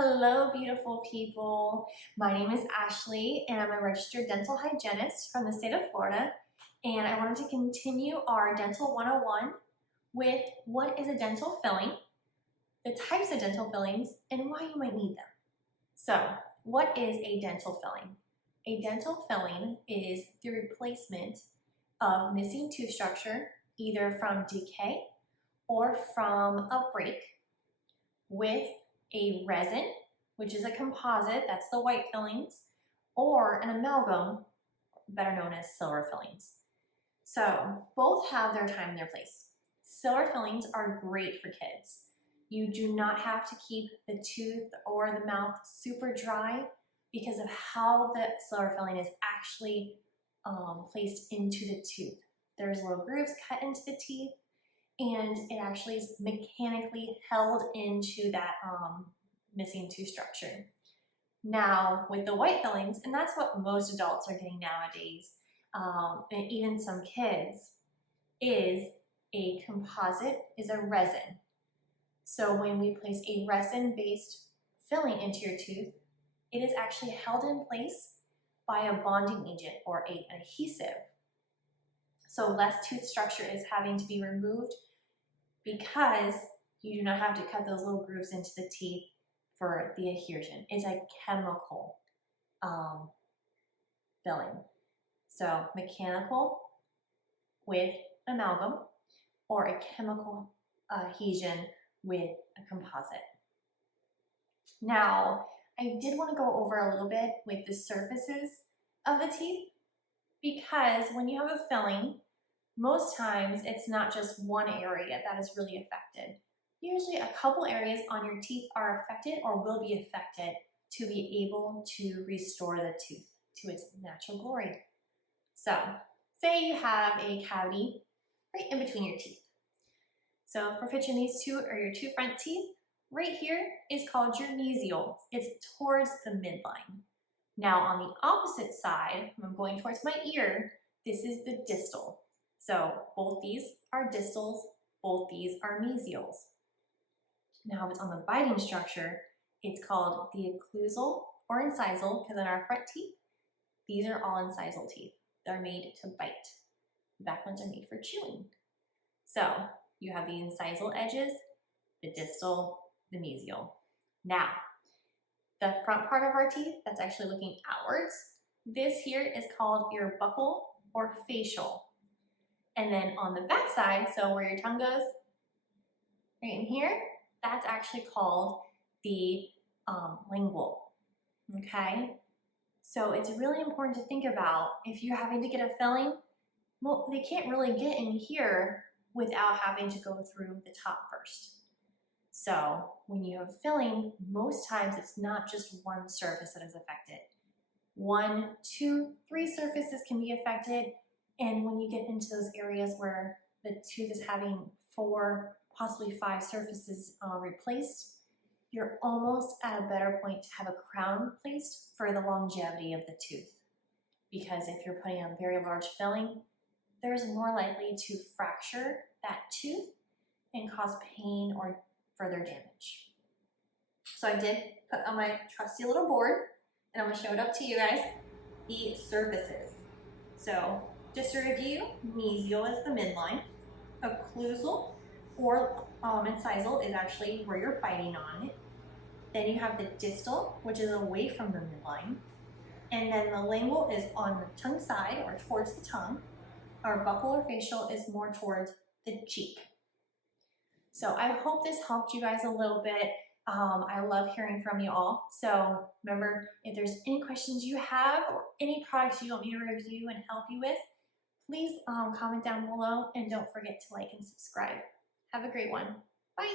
Hello, beautiful people. My name is Ashley, and I'm a registered dental hygienist from the state of Florida. And I wanted to continue our Dental 101 with what is a dental filling, the types of dental fillings, and why you might need them. So, what is a dental filling? A dental filling is the replacement of missing tooth structure, either from decay or from a break, with a resin, which is a composite, that's the white fillings, or an amalgam, better known as silver fillings. So both have their time and their place. Silver fillings are great for kids. You do not have to keep the tooth or the mouth super dry because of how the silver filling is actually placed into the tooth. There's little grooves cut into the teeth, and it actually is mechanically held into that missing tooth structure. Now, with the white fillings, and that's what most adults are getting nowadays, and even some kids, is a composite, is a resin. So when we place a resin-based filling into your tooth, it is actually held in place by a bonding agent or an adhesive. So less tooth structure is having to be removed because you do not have to cut those little grooves into the teeth for the adhesion. It's a chemical filling. So mechanical with amalgam, or a chemical adhesion with a composite. Now, I did want to go over a little bit with the surfaces of the teeth, because when you have a filling, most times it's not just one area that is really affected. Usually a couple areas on your teeth are affected or will be affected to be able to restore the tooth to its natural glory. So, say you have a cavity right in between your teeth. So for picturing these two are your two front teeth. Right here is called your mesial. It's towards the midline. Now on the opposite side, I'm going towards my ear, this is the distal. So both these are distals, both these are mesials. Now if it's on the biting structure, it's called the occlusal or incisal, because in our front teeth, these are all incisal teeth. They're made to bite. The back ones are made for chewing. So you have the incisal edges, the distal, the mesial. Now, the front part of our teeth that's actually looking outwards, this here is called your buccal or facial. And then on the back side, so where your tongue goes, right in here, that's actually called the lingual, okay? So it's really important to think about if you're having to get a filling, well, they can't really get in here without having to go through the top first. So when you have filling, most times it's not just one surface that is affected. 1, 2, 3 surfaces can be affected. And when you get into those areas where the tooth is having 4, possibly 5 surfaces replaced, you're almost at a better point to have a crown placed for the longevity of the tooth. Because if you're putting a very large filling, there's more likely to fracture that tooth and cause pain or further damage. So I did put on my trusty little board, and I'm going to show it up to you guys, the surfaces. So just to review, mesial is the midline, occlusal or incisal is actually where you're biting on it. Then you have the distal, which is away from the midline, and then the lingual is on the tongue side or towards the tongue. Our buccal or facial is more towards the cheek. So I hope this helped you guys a little bit. I love hearing from you all. So remember, if there's any questions you have or any products you want me to review and help you with, please comment down below, and don't forget to like and subscribe. Have a great one. Bye.